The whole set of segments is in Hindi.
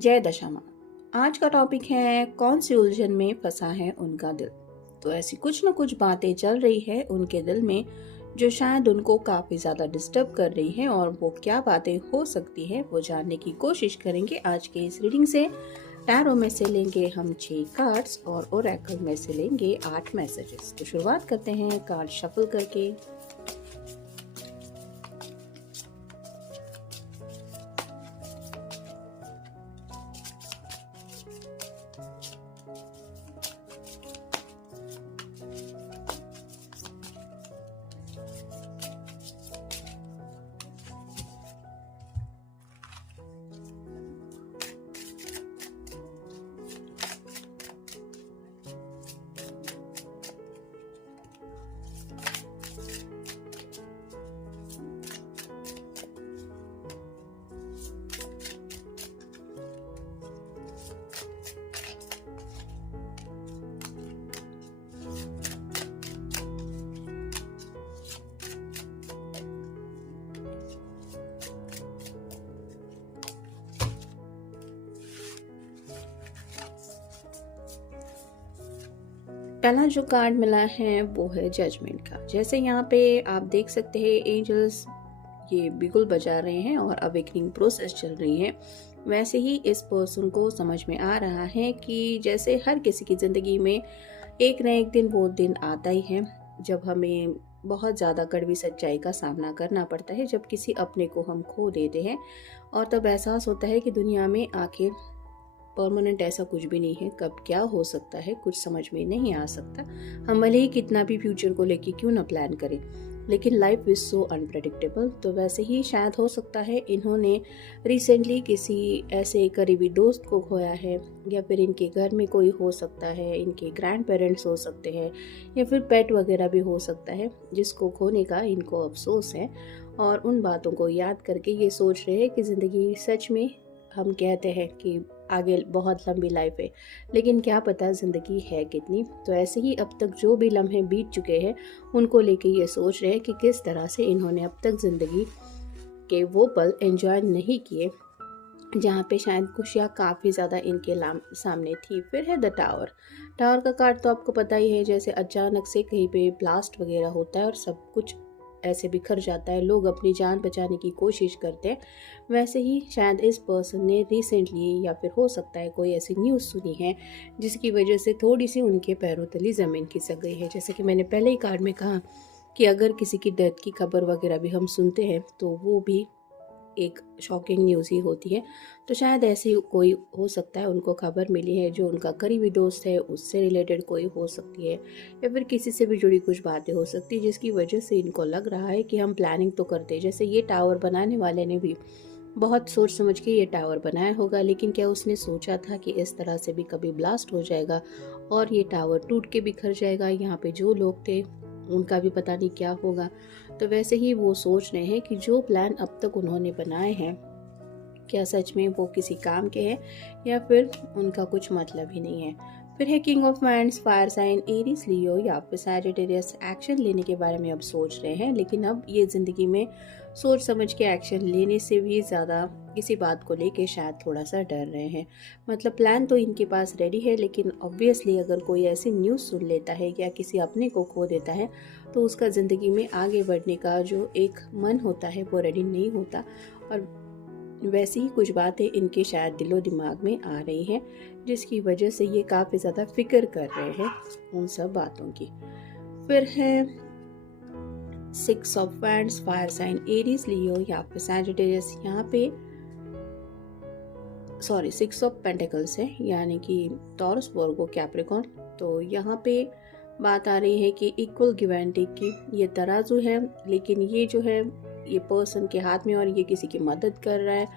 जय दशा माँ। आज का टॉपिक है कौन सी उलझन में फंसा है उनका दिल। तो ऐसी कुछ न कुछ बातें चल रही है उनके दिल में जो शायद उनको काफी ज्यादा डिस्टर्ब कर रही है, और वो क्या बातें हो सकती है वो जानने की कोशिश करेंगे आज के इस रीडिंग से। टैरो में से लेंगे हम 6 कार्ड्स और ओरेकल में से लेंगे 8 मैसेजेस। तो शुरुआत करते हैं कार्ड शफल करके। पहला जो कार्ड मिला है वो है जजमेंट का। जैसे यहाँ पे आप देख सकते हैं एंजल्स ये बिगुल बजा रहे हैं और अवेकनिंग प्रोसेस चल रही है। वैसे ही इस पर्सन को समझ में आ रहा है कि जैसे हर किसी की ज़िंदगी में एक न एक दिन वो दिन आता ही है जब हमें बहुत ज़्यादा कड़वी सच्चाई का सामना करना पड़ता है, जब किसी अपने को हम खो देते हैं और तब एहसास होता है कि दुनिया में आखिर परमानेंट ऐसा कुछ भी नहीं है। कब क्या हो सकता है कुछ समझ में नहीं आ सकता। हम भले ही कितना भी फ्यूचर को लेके क्यों ना प्लान करें, लेकिन लाइफ इज सो अनप्रेडिक्टेबल। तो वैसे ही शायद हो सकता है इन्होंने रिसेंटली किसी ऐसे करीबी दोस्त को खोया है, या फिर इनके घर में कोई हो सकता है, इनके ग्रैंड पेरेंट्स हो सकते हैं, या फिर पेट वगैरह भी हो सकता है जिसको खोने का इनको अफसोस है। और उन बातों को याद करके ये सोच रहे हैं कि ज़िंदगी सच में, हम कहते हैं कि आगे बहुत लंबी लाइफ है, लेकिन क्या पता ज़िंदगी है कितनी। तो ऐसे ही अब तक जो भी लम्हे बीत चुके हैं उनको लेके ये सोच रहे हैं कि किस तरह से इन्होंने अब तक ज़िंदगी के वो पल एंजॉय नहीं किए जहाँ पे शायद खुशियाँ काफ़ी ज़्यादा इनके सामने थी। फिर है द टावर। टावर का कार्ड तो आपको पता ही है, जैसे अचानक से कहीं पे ब्लास्ट वगैरह होता है और सब कुछ ऐसे बिखर जाता है, लोग अपनी जान बचाने की कोशिश करते हैं। वैसे ही शायद इस पर्सन ने रिसेंटली या फिर हो सकता है कोई ऐसी न्यूज़ सुनी है जिसकी वजह से थोड़ी सी उनके पैरों तली ज़मीन खिसक गई है। जैसे कि मैंने पहले ही कार्ड में कहा कि अगर किसी की डेथ की खबर वगैरह भी हम सुनते हैं तो वो भी एक शॉकिंग न्यूज़ ही होती है। तो शायद ऐसे कोई हो सकता है उनको खबर मिली है जो उनका करीबी दोस्त है, उससे रिलेटेड कोई हो सकती है, या फिर किसी से भी जुड़ी कुछ बातें हो सकती है जिसकी वजह से इनको लग रहा है कि हम प्लानिंग तो करते हैं। जैसे ये टावर बनाने वाले ने भी बहुत सोच समझ के ये टावर बनाया होगा, लेकिन क्या उसने सोचा था कि इस तरह से भी कभी ब्लास्ट हो जाएगा और ये टावर टूट के बिखर जाएगा। यहाँ पे जो लोग थे उनका भी पता नहीं क्या होगा। तो वैसे ही वो सोच रहे हैं कि जो प्लान अब तक उन्होंने बनाए हैं क्या सच में वो किसी काम के हैं या फिर उनका कुछ मतलब ही नहीं है। फिर है king of wands, fire sign Aries, Leo या फिर सैजिटेरियस। एक्शन लेने के बारे में अब सोच रहे हैं, लेकिन अब ये ज़िंदगी में सोच समझ के एक्शन लेने से भी ज़्यादा किसी बात को लेके शायद थोड़ा सा डर रहे हैं। मतलब प्लान तो इनके पास रेडी है, लेकिन ऑब्वियसली अगर कोई ऐसी न्यूज़ सुन लेता है या किसी अपने को खो देता है तो उसका ज़िंदगी में आगे बढ़ने का जो एक मन होता है वो रेडी नहीं होता। और वैसी ही कुछ बातें इनके शायद दिलो दिमाग में आ रही हैं जिसकी वजह से ये काफ़ी ज़्यादा फिक्र कर रहे हैं उन सब बातों की। फिर है 6 of wands, fire sign Aries, Leo या फिर सैजिटेरियस। यहाँ पे 6 ऑफ पेंटिकल्स है, यानी कि टॉरस, वर्गो, कैप्रिकॉर्न। तो यहाँ पे बात आ रही है कि इक्वल गिव एंड टेक की। ये तराजू है, लेकिन ये जो है ये पर्सन के हाथ में और ये किसी की मदद कर रहा है।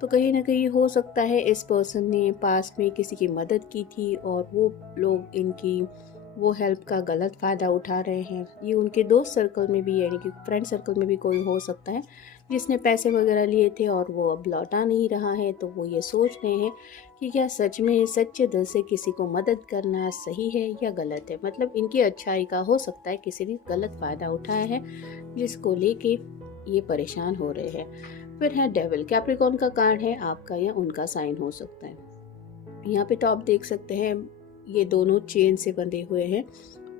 तो कहीं ना कहीं हो सकता है इस पर्सन ने पास्ट में किसी की मदद की थी और वो लोग इनकी वो हेल्प का गलत फ़ायदा उठा रहे हैं। ये उनके दोस्त सर्कल में भी, यानी कि फ्रेंड सर्कल में भी कोई हो सकता है जिसने पैसे वगैरह लिए थे और वो अब लौटा नहीं रहा है। तो वो ये सोच रहे हैं कि क्या सच में सच्चे दिल से किसी को मदद करना सही है या गलत है। मतलब इनकी अच्छाई का हो सकता है किसी ने गलत फ़ायदा उठाया है जिसको लेके ये परेशान हो रहे हैं। फिर है डेविल। कैप्रिकॉर्न का कार्ड है आपका या उनका साइन हो सकता है। यहाँ पे तो आप देख सकते हैं ये दोनों चेन से बंधे हुए हैं।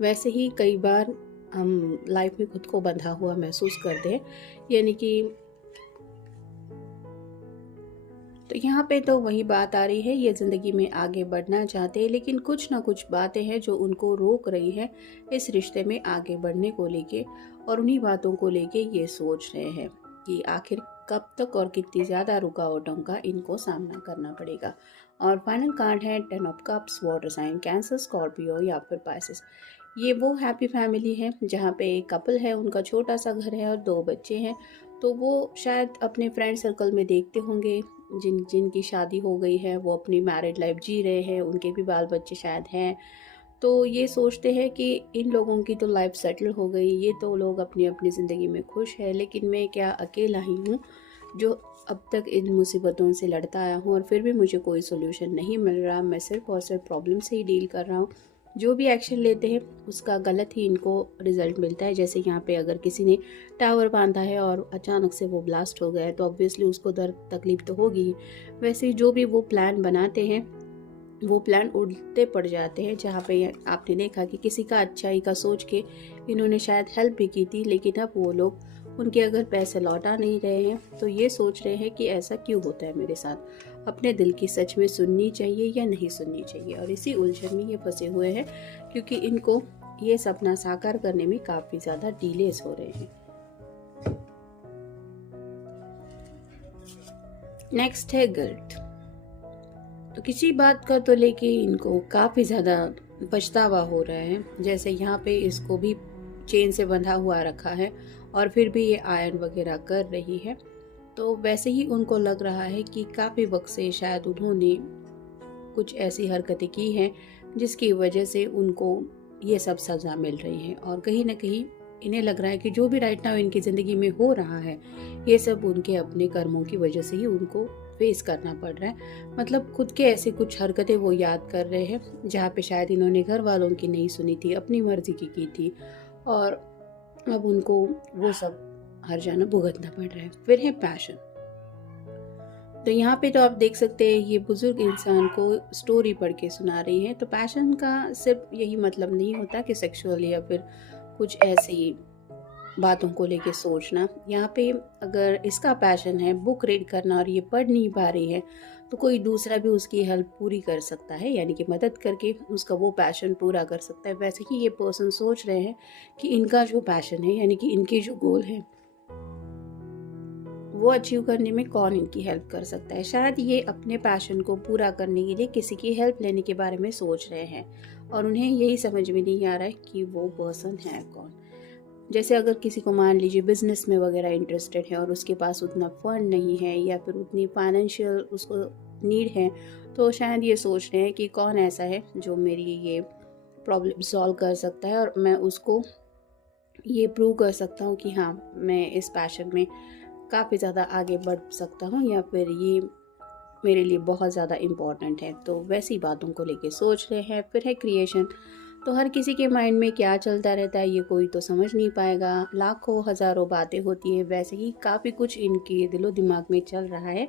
वैसे ही कई बार हम लाइफ में खुद को बंधा हुआ महसूस करते हैं, यानी कि तो यहाँ पे तो वही बात आ रही है, ये ज़िंदगी में आगे बढ़ना चाहते हैं लेकिन कुछ ना कुछ बातें हैं जो उनको रोक रही है इस रिश्ते में आगे बढ़ने को लेके, और उन्हीं बातों को लेके ये सोच रहे हैं कि आखिर कब तक और कितनी ज़्यादा रुकावटों का इनको सामना करना पड़ेगा। और फाइनल कार्ड है 10 of cups, water sign, Cancer, Scorpio या फिर पाइसेस। ये वो हैप्पी फैमिली है जहाँ पे एक कपल है, उनका छोटा सा घर है और 2 बच्चे हैं। तो वो शायद अपने फ्रेंड सर्कल में देखते होंगे जिनकी शादी हो गई है, वो अपनी मैरिड लाइफ जी रहे हैं, उनके भी बाल बच्चे शायद हैं। तो ये सोचते हैं कि इन लोगों की तो लाइफ सेटल हो गई, ये तो लोग अपनी अपनी ज़िंदगी में खुश है, लेकिन मैं क्या अकेला ही हूँ जो अब तक इन मुसीबतों से लड़ता आया हूँ और फिर भी मुझे कोई सोल्यूशन नहीं मिल रहा। मैं सिर्फ और सिर्फ प्रॉब्लम से ही डील कर रहा हूँ। जो भी एक्शन लेते हैं उसका गलत ही इनको रिजल्ट मिलता है। जैसे यहाँ पे अगर किसी ने टावर बांधा है और अचानक से वो ब्लास्ट हो गया है तो ऑब्वियसली उसको दर्द तकलीफ तो होगी ही। वैसे ही जो भी वो प्लान बनाते हैं वो प्लान उल्टे पड़ जाते हैं। जहाँ पे आपने देखा कि किसी का अच्छाई का सोच के इन्होंने शायद हेल्प भी की थी, लेकिन अब वो लोग उनके अगर पैसे लौटा नहीं रहे हैं तो ये सोच रहे हैं कि ऐसा क्यों होता है मेरे साथ, अपने दिल की सच में सुननी चाहिए या नहीं सुननी चाहिए। और इसी उलझन में ये फंसे हुए हैं क्योंकि इनको ये सपना साकार करने में काफ़ी ज़्यादा डिलेस हो रहे हैं। नेक्स्ट है गिल्ट। तो किसी बात का तो लेके इनको काफ़ी ज़्यादा पछतावा हो रहा है। जैसे यहाँ पे इसको भी चेन से बंधा हुआ रखा है और फिर भी ये आयरन वगैरह कर रही है। तो वैसे ही उनको लग रहा है कि काफ़ी वक्त से शायद उन्होंने कुछ ऐसी हरकतें की हैं जिसकी वजह से उनको ये सब सज़ा मिल रही है। और कहीं ना कहीं इन्हें लग रहा है कि जो भी राइट नाउ इनकी ज़िंदगी में हो रहा है ये सब उनके अपने कर्मों की वजह से ही उनको फेस करना पड़ रहा है। मतलब खुद के ऐसे कुछ हरकतें वो याद कर रहे हैं जहाँ पे शायद इन्होंने घर वालों की नहीं सुनी थी, अपनी मर्जी की थी, और अब उनको वो सब हर जाना भुगतना पड़ रहा है। फिर है पैशन। तो यहाँ पे तो आप देख सकते हैं ये बुजुर्ग इंसान को स्टोरी पढ़ के सुना रही है। तो पैशन का सिर्फ यही मतलब नहीं होता कि सेक्सुअल या फिर कुछ ऐसी बातों को लेके सोचना। यहाँ पे अगर इसका पैशन है बुक रीड करना और ये पढ़ नहीं पा रही है तो कोई दूसरा भी उसकी हेल्प पूरी कर सकता है, यानी कि मदद करके उसका वो पैशन पूरा कर सकता है। वैसे ही ये पर्सन सोच रहे हैं कि इनका जो पैशन है यानी कि इनके जो गोल है वो अचीव करने में कौन इनकी हेल्प कर सकता है। शायद ये अपने पैशन को पूरा करने के लिए किसी की हेल्प लेने के बारे में सोच रहे हैं और उन्हें यही समझ में नहीं आ रहा है कि वो पर्सन है कौन। जैसे अगर किसी को मान लीजिए बिजनेस में वगैरह इंटरेस्टेड है और उसके पास उतना फंड नहीं है या फिर उतनी फाइनेंशियल उसको नीड है, तो शायद ये सोच रहे हैं कि कौन ऐसा है जो मेरी ये प्रॉब्लम सॉल्व कर सकता है और मैं उसको ये प्रूव कर सकता हूँ कि हाँ मैं इस पैशन में काफ़ी ज़्यादा आगे बढ़ सकता हूँ या फिर ये मेरे लिए बहुत ज़्यादा इम्पॉर्टेंट है। तो वैसी बातों को लेके सोच रहे हैं। फिर है क्रिएशन। तो हर किसी के माइंड में क्या चलता रहता है ये कोई तो समझ नहीं पाएगा, लाखों हज़ारों बातें होती है। वैसे ही काफ़ी कुछ इनके दिलो दिमाग में चल रहा है,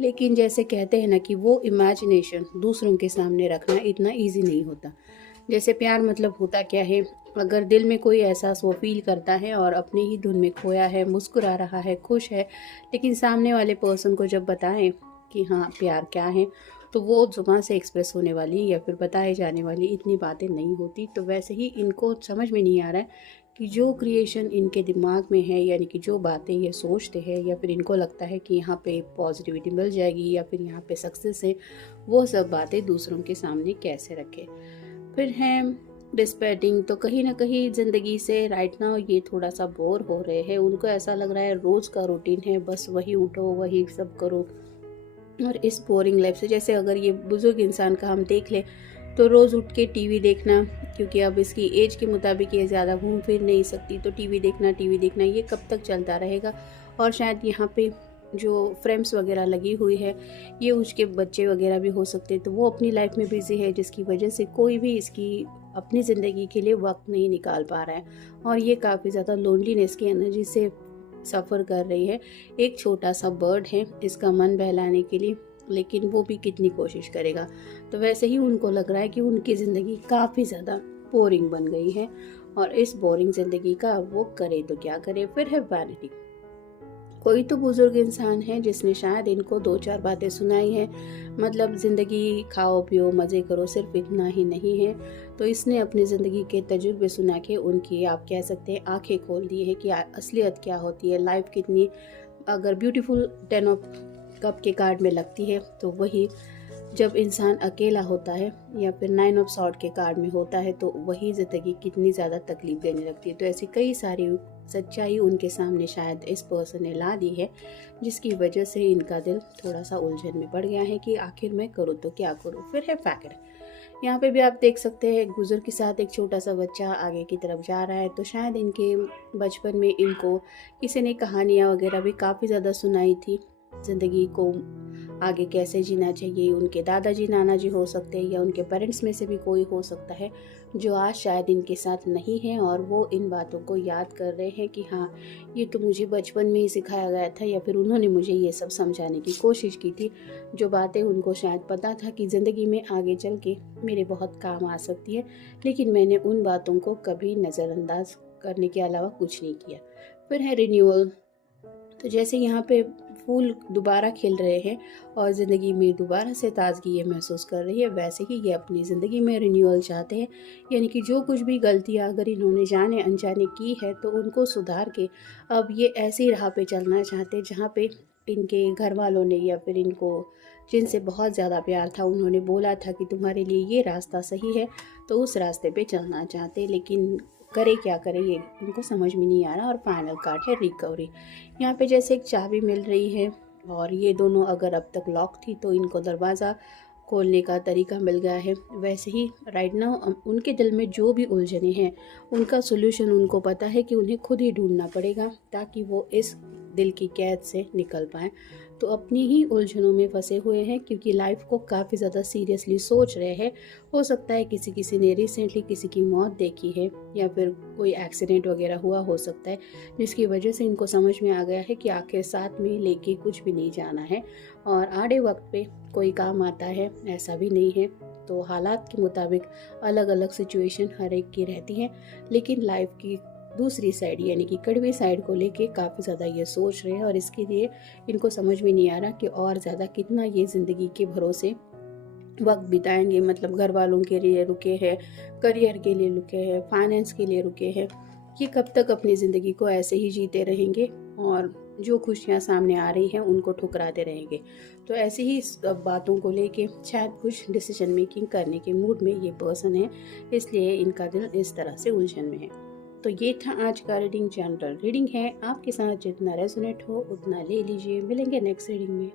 लेकिन जैसे कहते हैं ना कि वो इमेजिनेशन दूसरों के सामने रखना इतना ईजी नहीं होता। जैसे प्यार मतलब होता क्या है, अगर दिल में कोई एहसास वो फील करता है और अपनी ही धुन में खोया है, मुस्कुरा रहा है, खुश है, लेकिन सामने वाले पर्सन को जब बताएं कि हाँ प्यार क्या है तो वो जुबान से एक्सप्रेस होने वाली या फिर बताए जाने वाली इतनी बातें नहीं होती। तो वैसे ही इनको समझ में नहीं आ रहा है कि जो क्रिएशन इनके दिमाग में है यानी कि जो बातें ये सोचते हैं या फिर इनको लगता है कि यहाँ पे पॉजिटिविटी मिल जाएगी या फिर यहाँ पे सक्सेस है, वो सब बातें दूसरों के सामने कैसे रखें। फिर हैं डिस्पेटिंग। तो कहीं ना कहीं ज़िंदगी से राइट नाउ ये थोड़ा सा बोर हो रहे हैं। उनको ऐसा लग रहा है रोज़ का रूटीन है, बस वही उठो वही सब करो। और इस बोरिंग लाइफ से, जैसे अगर ये बुज़ुर्ग इंसान का हम देख लें तो रोज़ उठ के टीवी देखना, क्योंकि अब इसकी एज के मुताबिक ये ज़्यादा घूम फिर नहीं सकती, तो टीवी देखना ये कब तक चलता रहेगा। और शायद यहाँ पे जो फ्रेम्स वगैरह लगी हुई है ये उसके बच्चे वगैरह भी हो सकते हैं, तो वो अपनी लाइफ में बिजी है जिसकी वजह से कोई भी इसकी अपनी ज़िंदगी के लिए वक्त नहीं निकाल पा रहा है और ये काफ़ी ज़्यादा लोनलीनेस की एनर्जी से सफ़र कर रही है। एक छोटा सा बर्ड है इसका मन बहलाने के लिए, लेकिन वो भी कितनी कोशिश करेगा। तो वैसे ही उनको लग रहा है कि उनकी ज़िंदगी काफ़ी ज़्यादा बोरिंग बन गई है, और इस बोरिंग ज़िंदगी का वो करे तो क्या करे। फिर है वैनिटी। कोई तो बुजुर्ग इंसान है जिसने शायद इनको 2-4 बातें सुनाई हैं, मतलब ज़िंदगी खाओ पियो मज़े करो, सिर्फ इतना ही नहीं है। तो इसने अपनी ज़िंदगी के तजुर्बे सुना के उनकी, आप कह सकते हैं, आंखें खोल दी है कि असलियत क्या होती है, लाइफ कितनी अगर ब्यूटीफुल 10 ऑफ कप के कार्ड में लगती है, तो वही जब इंसान अकेला होता है या फिर 9 ऑफ सॉर्ड के कार्ड में होता है, तो वही ज़िंदगी कितनी ज़्यादा तकलीफ देने लगती है। तो ऐसी कई सारी सच्चाई उनके सामने शायद इस पर्सन ने ला दी है, जिसकी वजह से इनका दिल थोड़ा सा उलझन में पड़ गया है कि आखिर मैं करूँ तो क्या करूँ। फिर है फैक्टर। यहाँ पे भी आप देख सकते हैं एक बुजुर्ग के साथ एक छोटा सा बच्चा आगे की तरफ जा रहा है। तो शायद इनके बचपन में इनको किसी ने कहानियाँ वगैरह भी काफ़ी ज़्यादा सुनाई थी, ज़िंदगी को आगे कैसे जीना चाहिए। उनके दादाजी नाना जी हो सकते हैं, या उनके पेरेंट्स में से भी कोई हो सकता है जो आज शायद इनके साथ नहीं है, और वो इन बातों को याद कर रहे हैं कि हाँ, ये तो मुझे बचपन में ही सिखाया गया था, या फिर उन्होंने मुझे ये सब समझाने की कोशिश की थी, जो बातें उनको शायद पता था कि ज़िंदगी में आगे चल के मेरे बहुत काम आ सकती है, लेकिन मैंने उन बातों को कभी नज़रअंदाज करने के अलावा कुछ नहीं किया। फिर है रिन्यूअल। तो जैसे यहाँ पे फूल दोबारा खिल रहे हैं और ज़िंदगी में दोबारा से ताजगी ये महसूस कर रही है, वैसे ही ये अपनी ज़िंदगी में रिन्यूअल चाहते हैं। यानी कि जो कुछ भी गलतियाँ अगर इन्होंने जाने अनजाने की है, तो उनको सुधार के अब ये ऐसी राह पे चलना चाहते हैं जहाँ पे इनके घर वालों ने या फिर इनको जिनसे बहुत ज़्यादा प्यार था, उन्होंने बोला था कि तुम्हारे लिए ये रास्ता सही है, तो उस रास्ते पे चलना चाहते, लेकिन करे क्या करे ये उनको समझ में नहीं आ रहा। और फाइनल कार्ड है रिकवरी। यहाँ पे जैसे एक चाबी मिल रही है, और ये दोनों अगर अब तक लॉक थी तो इनको दरवाज़ा खोलने का तरीका मिल गया है। वैसे ही राइट नाउ उनके दिल में जो भी उलझने हैं, उनका सोल्यूशन उनको पता है कि उन्हें खुद ही ढूंढना पड़ेगा, ताकि वो इस दिल की कैद से निकल पाएँ। तो अपनी ही उलझनों में फंसे हुए हैं, क्योंकि लाइफ को काफ़ी ज़्यादा सीरियसली सोच रहे हैं। हो सकता है किसी ने रिसेंटली किसी की मौत देखी है, या फिर कोई एक्सीडेंट वगैरह हुआ हो सकता है, जिसकी वजह से इनको समझ में आ गया है कि आखिर साथ में लेके कुछ भी नहीं जाना है, और आड़े वक्त पे कोई काम आता है ऐसा भी नहीं है। तो हालात के मुताबिक अलग अलग सिचुएशन हर एक की रहती हैं, लेकिन लाइफ की दूसरी साइड यानी कि कड़वी साइड को लेके काफ़ी ज़्यादा ये सोच रहे हैं, और इसके लिए इनको समझ में नहीं आ रहा कि और ज़्यादा कितना ये ज़िंदगी के भरोसे वक्त बिताएंगे। मतलब घर वालों के लिए रुके हैं, करियर के लिए रुके हैं, फाइनेंस के लिए रुके हैं, ये कब तक अपनी ज़िंदगी को ऐसे ही जीते रहेंगे, और जो खुशियाँ सामने आ रही हैं उनको ठुकराते रहेंगे। तो ऐसे ही बातों को लेके शायद कुछ डिसीजन मेकिंग करने के मूड में ये पर्सन है, इसलिए इनका दिल इस तरह से उलझन में है। तो ये था आज का रीडिंग। जनरल रीडिंग है, आपके साथ जितना रेजोनेट हो उतना ले लीजिए। मिलेंगे नेक्स्ट रीडिंग में।